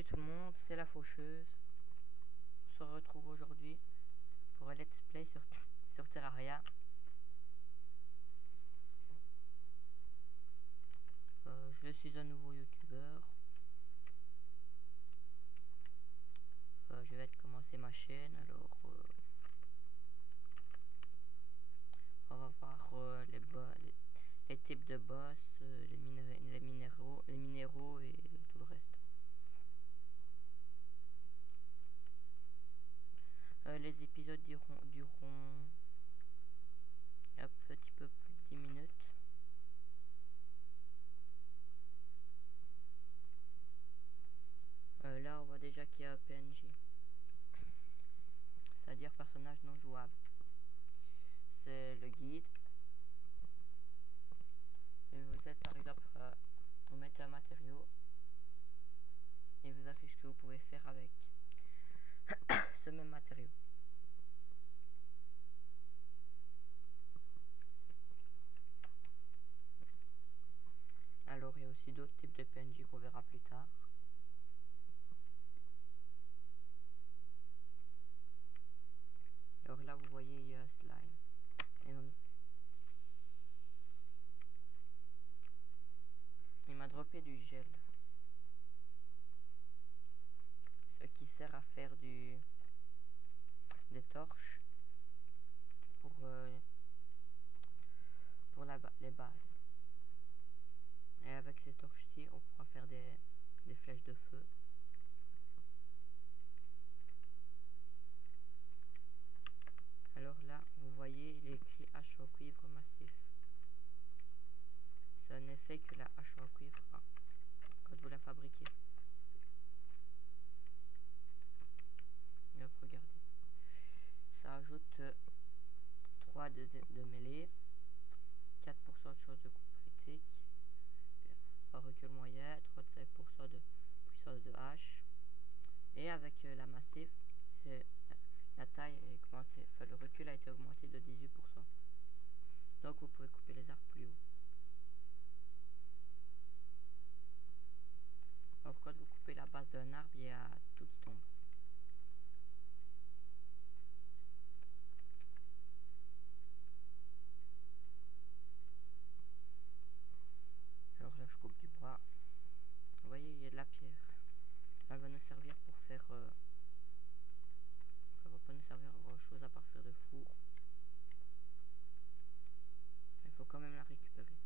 Salut tout le monde, c'est la faucheuse. On se retrouve aujourd'hui pour un let's play sur Terraria. Je suis un nouveau youtubeur. Je vais commencer ma chaîne. Alors on va voir les types de boss, les minéraux et tout le reste. Les épisodes dureront un petit peu plus de 10 minutes. Là on voit déjà qu'il y a un PNJ, c'est-à-dire personnage non jouable. C'est le guide. Et vous êtes par exemple, vous mettez un matériau et vous affiche ce que vous pouvez faire avec ce même matériau. Alors il y a aussi d'autres types de PNJ qu'on verra plus tard. Alors là vous voyez il y a un slime. Il m'a droppé du gel. Ce qui sert à faire des torches pour les bases. Et avec ces torches-ci on pourra faire des flèches de feu. Alors là vous voyez il est écrit hache en cuivre massif. C'est un effet que la hache en cuivre a quand vous la fabriquez. Hop, regardez. Ça ajoute 3 de mêlée, 4% de chance de coup critique, un recul moyen, 35% de puissance de hache. Et avec la massif, la taille est augmentée, enfin le recul a été augmenté de 18%. Donc vous pouvez couper les arbres plus haut. Alors quand vous coupez la base d'un arbre, il y a tout qui tombe. Alors là je coupe du bois. Vous voyez il y a de la pierre. Elle va nous servir pour faire... elle va pas nous servir à grand chose à part faire de four. Il faut quand même la récupérer.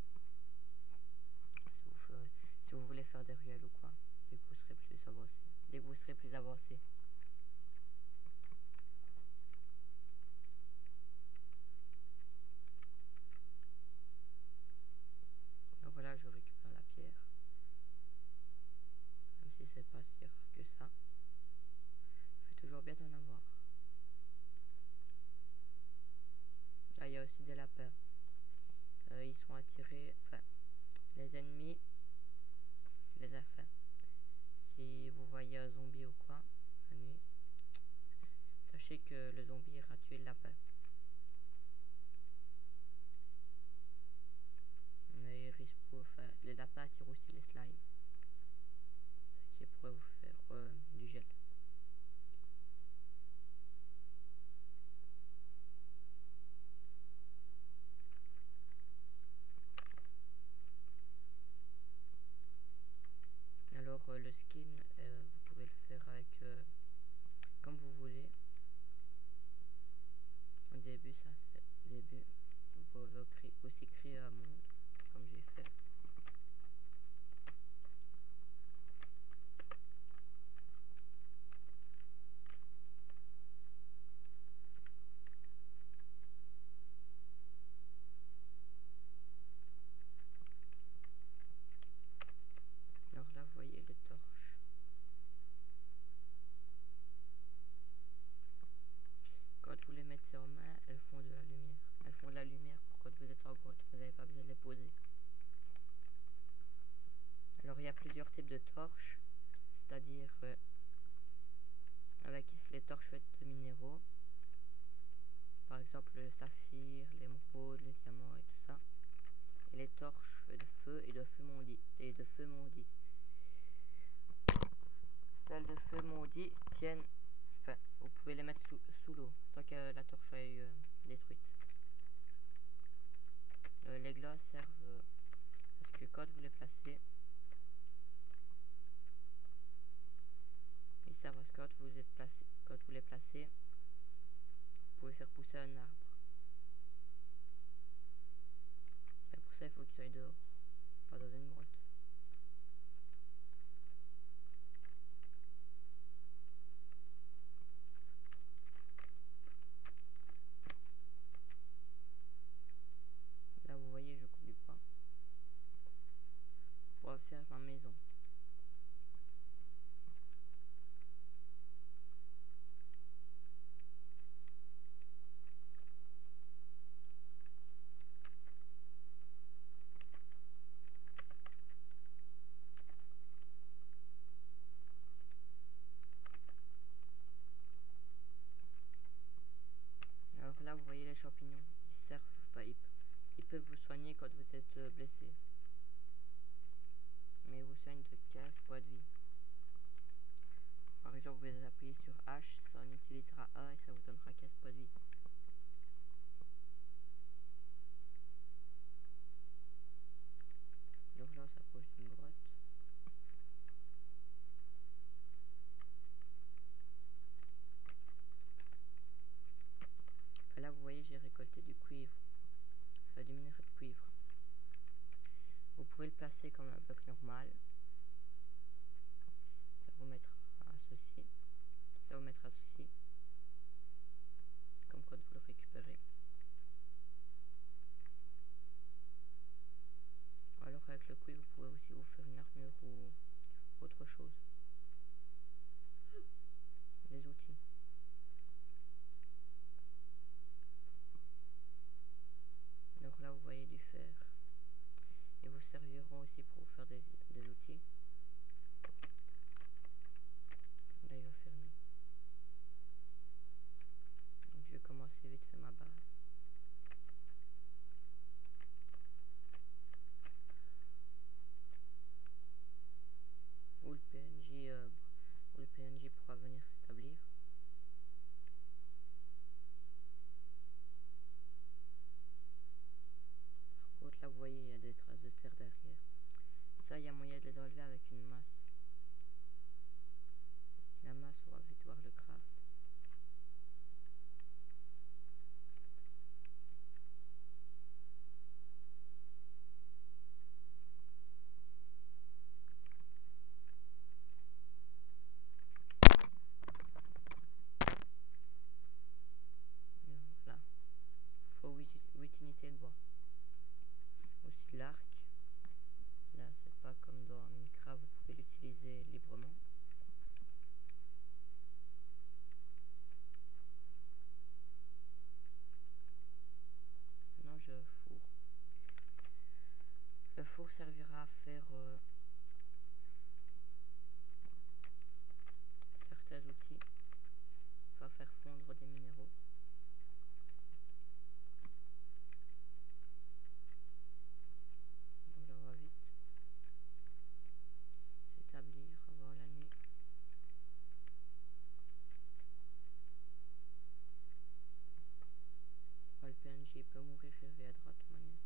Si vous voulez faire des ruelles ou quoi, dès que vous serez plus avancé. Donc voilà, je récupère la pierre. Même si c'est pas si rare que ça. Il fait toujours bien d'en avoir. Là, il y a aussi des lapins. Ils sont attirés, enfin, les ennemis les a fait. Si vous voyez un zombie ou quoi, la nuit, sachez que le zombie ira tuer le lapin. Mais les lapins attirent aussi les slimes, ce qui pourrait vous faire du gel. Alors le skin, vous pouvez le faire avec comme vous voulez. Au début, vous pouvez aussi créer un monde, comme j'ai fait. Alors là, vous voyez les torches. Quand vous les mettez en main, elles font de la lumière. Elles font de la lumière pour quand vous êtes en grotte. Vous n'avez pas besoin de les poser. Alors il y a plusieurs types de torches, c'est-à-dire avec les torches faites de minéraux, par exemple le saphir, l'émeraude, les diamants et tout ça, et les torches de feu et de feu mondi. feux maudits tiennent... Enfin, vous pouvez les mettre sous l'eau sans que la torche soit détruite. Les glaces servent parce que quand vous les placez, ils servent à ce que quand vous les placez, vous pouvez faire pousser un arbre. Et pour ça, il faut qu'il soit dehors, pas dans une grotte. Là, vous voyez, je coupe du bois pour faire ma maison. Alors là, vous voyez les champignons. Ils servent, enfin, ils peuvent vous soigner quand vous êtes blessé. Mais ils vous soignent de 15 points de vie. Par exemple, vous appuyez sur H, ça en utilisera 1 et ça vous donnera 15 points de vie. Donc là, on s'approche d'une grotte. Enfin, là, vous voyez, j'ai récolté du cuivre. Enfin, du minerai de cuivre. Vous pouvez le placer comme un bloc normal. Ça vous mettra ceci. Ça vous mettra ceci. Comme quand vous le récupérez. Alors avec le cuivre, vous pouvez aussi vous faire une armure ou autre chose. Des outils. Donc là, vous voyez du fer. Ils vous serviront aussi pour vous faire des outils. Là, il va faire nuit. Donc je vais commencer vite fait ma base. Où le PNJ pourra venir s'établir. Par contre, là, vous voyez, il y a des traces de terre derrière. Ça, il y a moyen de les enlever avec une masse. La masse, on va vite voir le craft. Voilà. Il faut 8 unités de bois. Aussi l'arc. Là, c'est pas comme dans Minecraft, vous pouvez l'utiliser librement. Maintenant, je fourre. Le four servira à faire certains outils. Va faire fondre des minéraux. Donc là, on va vite s'établir avant la nuit. Le PNJ peut mourir, il reviendra de toute manière.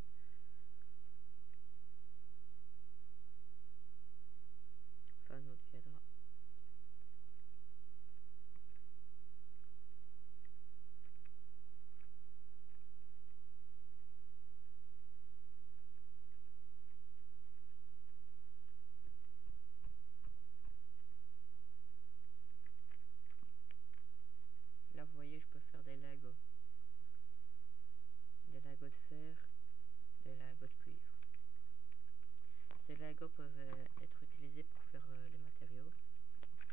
Enfin, un autre viendra. Là, vous voyez, je peux faire des Legos. Des Legos de fer, des Legos de cuivre. Ces Legos peuvent être utilisés pour faire les matériaux,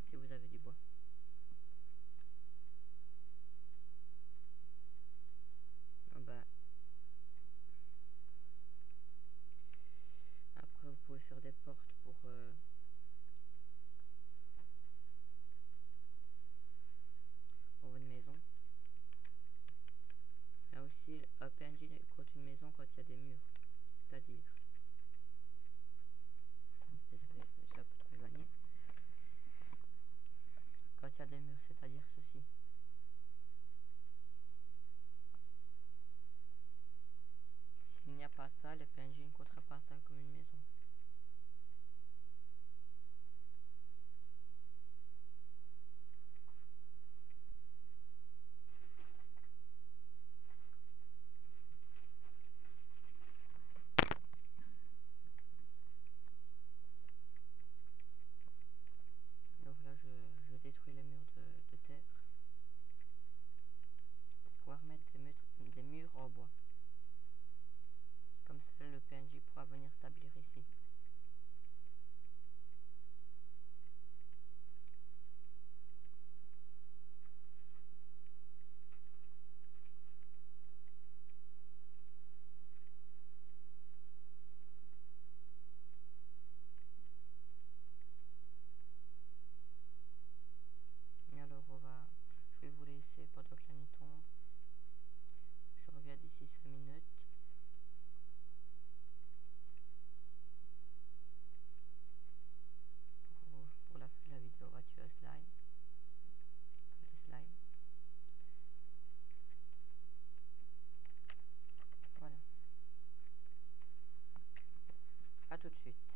si vous avez du bois. Ah bah. Après, vous pouvez faire des portes pour votre maison. Là aussi, un PNJ compte une maison quand il y a des murs. C'est-à-dire... Désolé, je me suis un peu trop éloigné. suite.